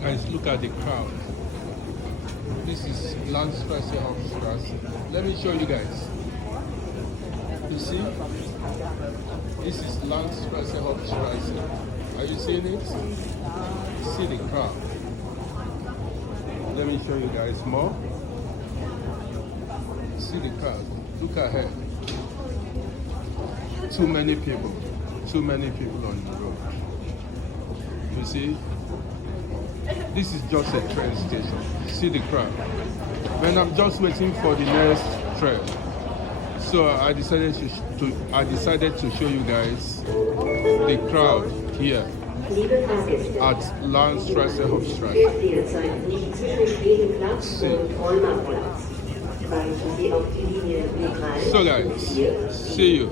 Guys, look at the crowd. This is Landstraße, Hauptstraße. Let me show you guys. You see? This is Landstraße, Hauptstraße. Are you seeing it? See the crowd. Let me show you guys more. See the crowd. Look ahead. Too many people on the road. You see? This is just a train station. See the crowd. When I'm just waiting for the next train. So I decided to show you guys the crowd here at Landstraße, Hauptstraße. So guys, see you.